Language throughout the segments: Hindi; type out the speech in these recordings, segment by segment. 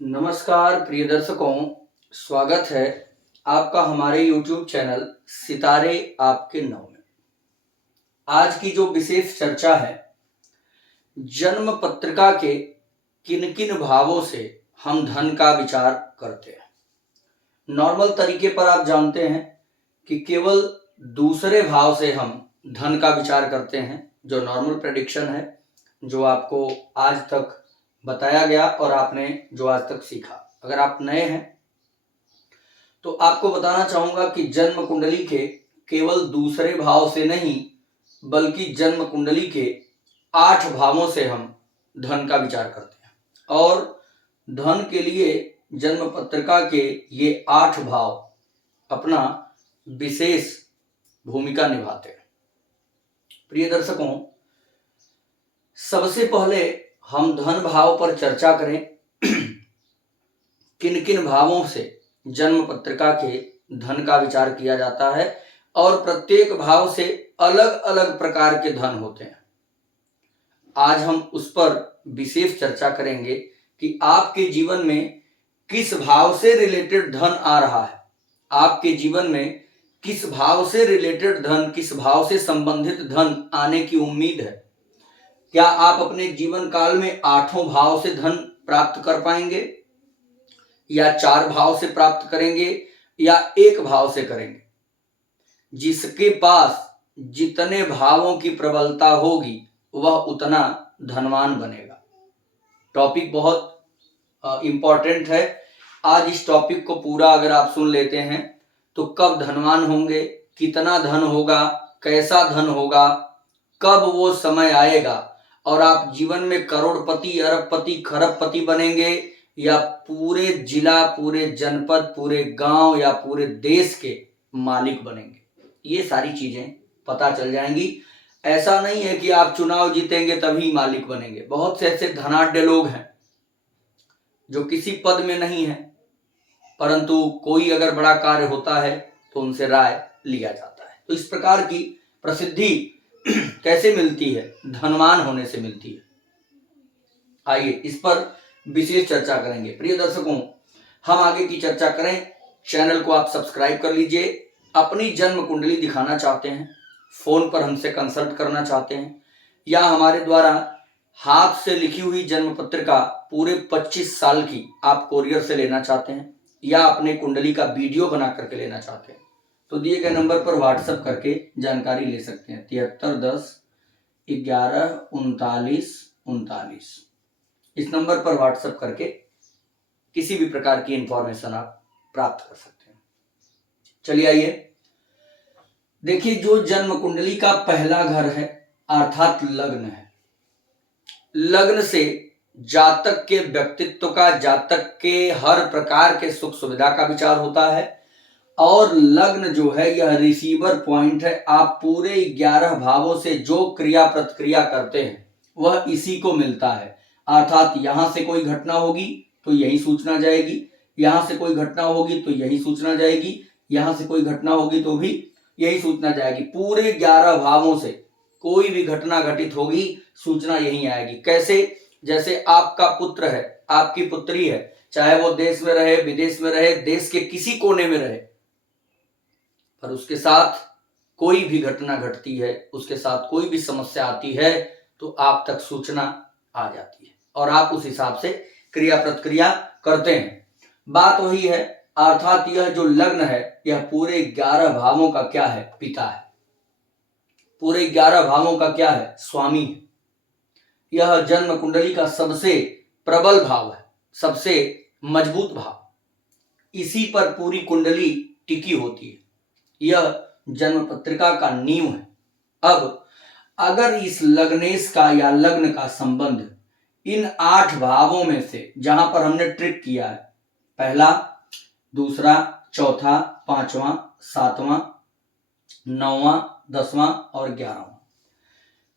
नमस्कार प्रिय दर्शकों, स्वागत है आपका हमारे YouTube चैनल सितारे आपके नाव में। आज की जो विशेष चर्चा है, जन्म पत्रिका के किन किन भावों से हम धन का विचार करते हैं। नॉर्मल तरीके पर आप जानते हैं कि केवल दूसरे भाव से हम धन का विचार करते हैं, जो नॉर्मल प्रेडिक्शन है, जो आपको आज तक बताया गया और आपने जो आज तक सीखा। अगर आप नए हैं तो आपको बताना चाहूंगा कि जन्म कुंडली के केवल दूसरे भाव से नहीं, बल्कि जन्म कुंडली के 8 भावों से हम धन का विचार करते हैं और धन के लिए जन्म पत्रिका के ये 8 भाव अपना विशेष भूमिका निभाते हैं। प्रिय दर्शकों, सबसे पहले हम धन भाव पर चर्चा करें। किन किन भावों से जन्म पत्रिका के धन का विचार किया जाता है और प्रत्येक भाव से अलग अलग प्रकार के धन होते हैं। आज हम उस पर विशेष चर्चा करेंगे कि आपके जीवन में किस भाव से रिलेटेड धन आ रहा है, आपके जीवन में किस भाव से रिलेटेड धन, किस भाव से संबंधित धन आने की उम्मीद है। क्या आप अपने जीवन काल में 8 भाव से धन प्राप्त कर पाएंगे, या 4 भाव से प्राप्त करेंगे, या 1 भाव से करेंगे। जिसके पास जितने भावों की प्रबलता होगी वह उतना धनवान बनेगा। टॉपिक बहुत इंपॉर्टेंट है। आज इस टॉपिक को पूरा अगर आप सुन लेते हैं तो कब धनवान होंगे, कितना धन होगा, कैसा धन होगा, कब वो समय आएगा और आप जीवन में करोड़पति, अरबपति, खरबपति बनेंगे, या पूरे जिला, पूरे जनपद, पूरे गांव या पूरे देश के मालिक बनेंगे। ये सारी चीजें पता चल जाएंगी। ऐसा नहीं है कि आप चुनाव जीतेंगे तभी मालिक बनेंगे। बहुत से ऐसे धनाढ्य लोग हैं जो किसी पद में नहीं है, परंतु कोई अगर बड़ा कार्य होता है तो उनसे राय लिया जाता है। तो इस प्रकार की प्रसिद्धि कैसे मिलती है? धनवान होने से मिलती है। आइए इस पर विशेष चर्चा करेंगे। प्रिय दर्शकों, हम आगे की चर्चा करें, चैनल को आप सब्सक्राइब कर लीजिए। अपनी जन्म कुंडली दिखाना चाहते हैं, फोन पर हमसे कंसल्ट करना चाहते हैं, या हमारे द्वारा हाथ से लिखी हुई जन्म पत्रिका पूरे 25 साल की आप कोरियर से लेना चाहते हैं, या अपने कुंडली का वीडियो बना करके लेना चाहते हैं, तो दिए गए नंबर पर व्हाट्सएप करके जानकारी ले सकते हैं। 7310113939। इस नंबर पर व्हाट्सएप करके किसी भी प्रकार की इंफॉर्मेशन आप प्राप्त कर सकते हैं। चलिए आइए देखिए, जो जन्म कुंडली का पहला घर है अर्थात लग्न है, लग्न से जातक के व्यक्तित्व का, जातक के हर प्रकार के सुख सुविधा का विचार होता है। और लग्न जो है यह रिसीवर पॉइंट है। आप पूरे 11 भावों से जो क्रिया प्रतिक्रिया करते हैं वह इसी को मिलता है। अर्थात यहां से कोई घटना होगी तो यही सूचना जाएगी, यहां से कोई घटना होगी तो यही सूचना जाएगी, यहां से कोई घटना होगी तो भी यही सूचना जाएगी। पूरे 11 भावों से कोई भी घटना घटित होगी, सूचना यही आएगी। कैसे? जैसे आपका पुत्र है, आपकी पुत्री है, चाहे वो देश में रहे, विदेश में रहे, देश के किसी कोने में रहे, पर उसके साथ कोई भी घटना घटती है, उसके साथ कोई भी समस्या आती है तो आप तक सूचना आ जाती है और आप उस हिसाब से क्रिया प्रतिक्रिया करते हैं। बात वही है, अर्थात यह जो लग्न है यह पूरे 11 भावों का क्या है? पिता है। पूरे 11 भावों का क्या है? स्वामी है। यह जन्म कुंडली का सबसे प्रबल भाव है, सबसे मजबूत भाव। इसी पर पूरी कुंडली टिकी होती है। यह जन्म पत्रिका का नींव है। अब अगर इस लग्नेश का या लग्न का संबंध इन 8 भावों में से, जहां पर हमने ट्रिक किया है, पहला, दूसरा, चौथा, 5वां, 7वां, 9वां, 10वां और 11वां,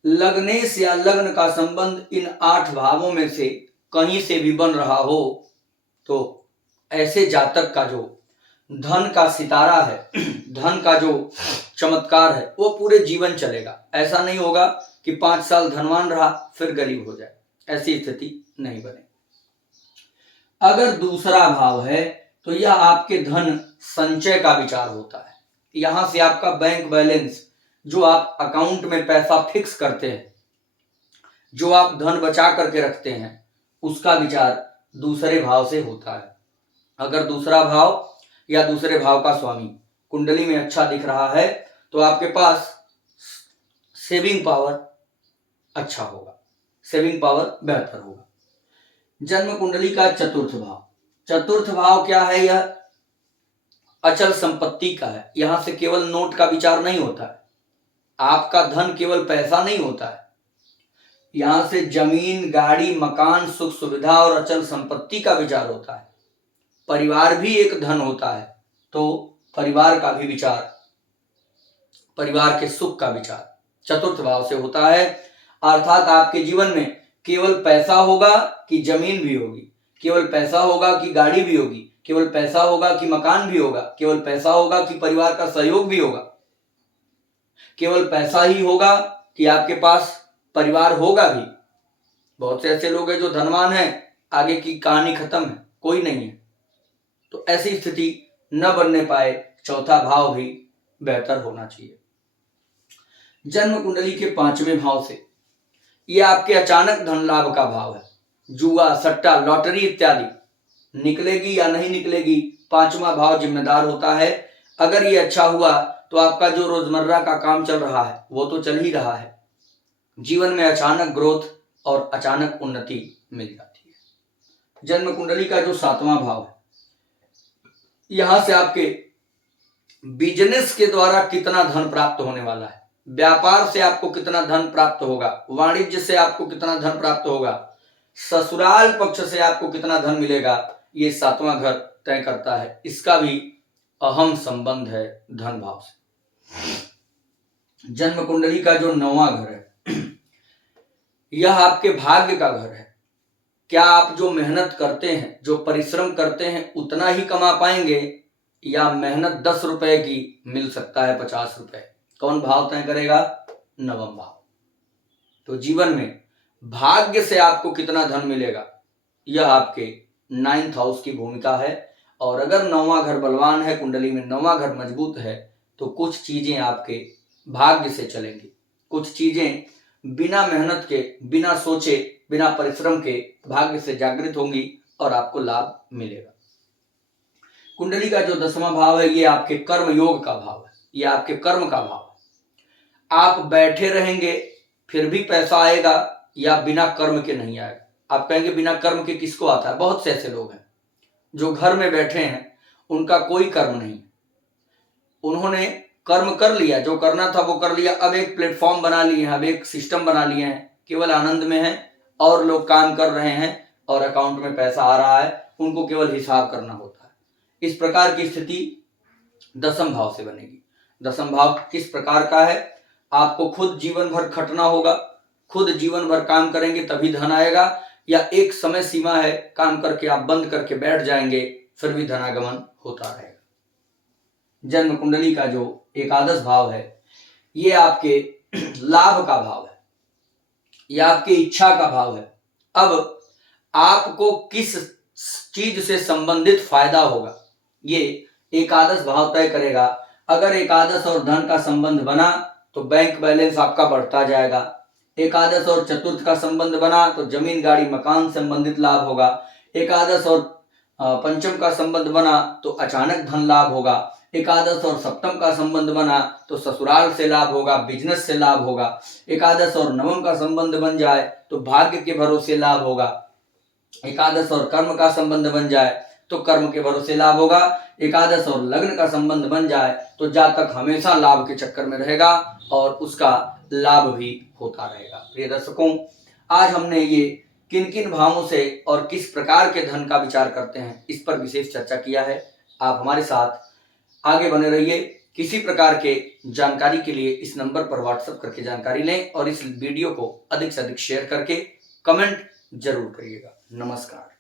लग्नेश या लग्न का संबंध इन 8 भावों में से कहीं से भी बन रहा हो तो ऐसे जातक का जो धन का सितारा है, धन का जो चमत्कार है, वो पूरे जीवन चलेगा। ऐसा नहीं होगा कि 5 साल धनवान रहा फिर गरीब हो जाए, ऐसी स्थिति नहीं बने। अगर दूसरा भाव है तो यह आपके धन संचय का विचार होता है। यहां से आपका बैंक बैलेंस, जो आप अकाउंट में पैसा फिक्स करते हैं, जो आप धन बचा करके रखते हैं, उसका विचार दूसरे भाव से होता है। अगर दूसरा भाव या दूसरे भाव का स्वामी कुंडली में अच्छा दिख रहा है तो आपके पास सेविंग पावर अच्छा होगा, सेविंग पावर बेहतर होगा। जन्म कुंडली का चतुर्थ भाव, चतुर्थ भाव क्या है? यह अचल संपत्ति का है। यहां से केवल नोट का विचार नहीं होता है, आपका धन केवल पैसा नहीं होता है, यहां से जमीन, गाड़ी, मकान, सुख सुविधा और अचल संपत्ति का विचार होता है। परिवार भी एक धन होता है, तो परिवार का भी विचार, परिवार के सुख का विचार चतुर्थ भाव से होता है। अर्थात आपके जीवन में केवल पैसा होगा कि जमीन भी होगी, केवल पैसा होगा कि गाड़ी भी होगी, केवल पैसा होगा कि मकान भी होगा, केवल पैसा होगा कि परिवार का सहयोग भी होगा, केवल पैसा ही होगा कि आपके पास परिवार होगा भी। बहुत से ऐसे लोग हैं जो धनवान हैं, आगे की कहानी खत्म है, कोई नहीं है। तो ऐसी स्थिति न बनने पाए, चौथा भाव भी बेहतर होना चाहिए। जन्म कुंडली के पांचवें भाव से यह आपके अचानक धन लाभ का भाव है। जुआ, सट्टा, लॉटरी इत्यादि निकलेगी या नहीं निकलेगी, पांचवा भाव जिम्मेदार होता है। अगर ये अच्छा हुआ तो आपका जो रोजमर्रा का काम चल रहा है वो तो चल ही रहा है, जीवन में अचानक ग्रोथ और अचानक उन्नति मिल जाती है। जन्म कुंडली का जो सातवां भाव है, यहां से आपके बिजनेस के द्वारा कितना धन प्राप्त होने वाला है, व्यापार से आपको कितना धन प्राप्त होगा, वाणिज्य से आपको कितना धन प्राप्त होगा, ससुराल पक्ष से आपको कितना धन मिलेगा, ये सातवां घर तय करता है। इसका भी अहम संबंध है धन भाव से। जन्म कुंडली का जो नौवां घर है, यह आपके भाग्य का घर है। क्या आप जो मेहनत करते हैं, जो परिश्रम करते हैं, उतना ही कमा पाएंगे या मेहनत 10 रुपए की मिल सकता है 50 रुपए? कौन भाव तय करेगा? नवम भाव। तो जीवन में भाग्य से आपको कितना धन मिलेगा, यह आपके 9th हाउस की भूमिका है। और अगर नौवां घर बलवान है, कुंडली में नौवां घर मजबूत है, तो कुछ चीजें आपके भाग्य से चलेंगी, कुछ चीजें बिना मेहनत के, बिना सोचे, बिना परिश्रम के भाग्य से जागृत होंगी और आपको लाभ मिलेगा। कुंडली का जो 10वां भाव है, ये आपके कर्म योग का भाव है, ये आपके कर्म का भाव है। आप बैठे रहेंगे फिर भी पैसा आएगा या बिना कर्म के नहीं आएगा? आप कहेंगे बिना कर्म के किसको आता है? बहुत से ऐसे लोग हैं जो घर में बैठे हैं, उनका कोई कर्म नहीं, उन्होंने कर्म कर लिया, जो करना था वो कर लिया, अब एक प्लेटफॉर्म बना लिए हैं, अब एक सिस्टम बना लिए हैं, केवल आनंद में हैं और लोग काम कर रहे हैं और अकाउंट में पैसा आ रहा है, उनको केवल हिसाब करना होता है। इस प्रकार की स्थिति 10वें भाव से बनेगी। 10वां भाव किस प्रकार का है? आपको खुद जीवन भर खटना होगा, खुद जीवन भर काम करेंगे तभी धन आएगा, या एक समय सीमा है, काम करके आप बंद करके बैठ जाएंगे फिर भी धनागमन होता रहेगा। जन्म कुंडली का जो एकादश भाव है, ये आपके लाभ का भाव है, यह आपकी इच्छा का भाव है। अब आपको किस चीज से संबंधित फायदा होगा, ये एकादश भाव तय करेगा। अगर एकादश और धन का संबंध बना तो बैंक बैलेंस आपका बढ़ता जाएगा। एकादश और चतुर्थ का संबंध बना तो जमीन, गाड़ी, मकान संबंधित लाभ होगा। एकादश और पंचम का संबंध बना तो अचानक धन लाभ होगा। एकादश और सप्तम का संबंध बना तो ससुराल से लाभ होगा, बिजनेस से लाभ होगा। एकादश और नवम का संबंध बन जाए तो भाग्य के भरोसे लाभ होगा। एकादश और कर्म का संबंध बन जाए तो कर्म के भरोसे लाभ होगा। एकादश और लग्न का संबंध बन जाए तो जातक हमेशा लाभ के चक्कर में रहेगा और उसका लाभ भी होता रहेगा। प्रिय दर्शकों, आज हमने ये किन किन भावों से और किस प्रकार के धन का विचार करते हैं, इस पर विशेष चर्चा किया है। आप हमारे साथ आगे बने रहिए। किसी प्रकार के जानकारी के लिए इस नंबर पर व्हाट्सएप करके जानकारी लें और इस वीडियो को अधिक से अधिक शेयर करके कमेंट जरूर करिएगा। नमस्कार।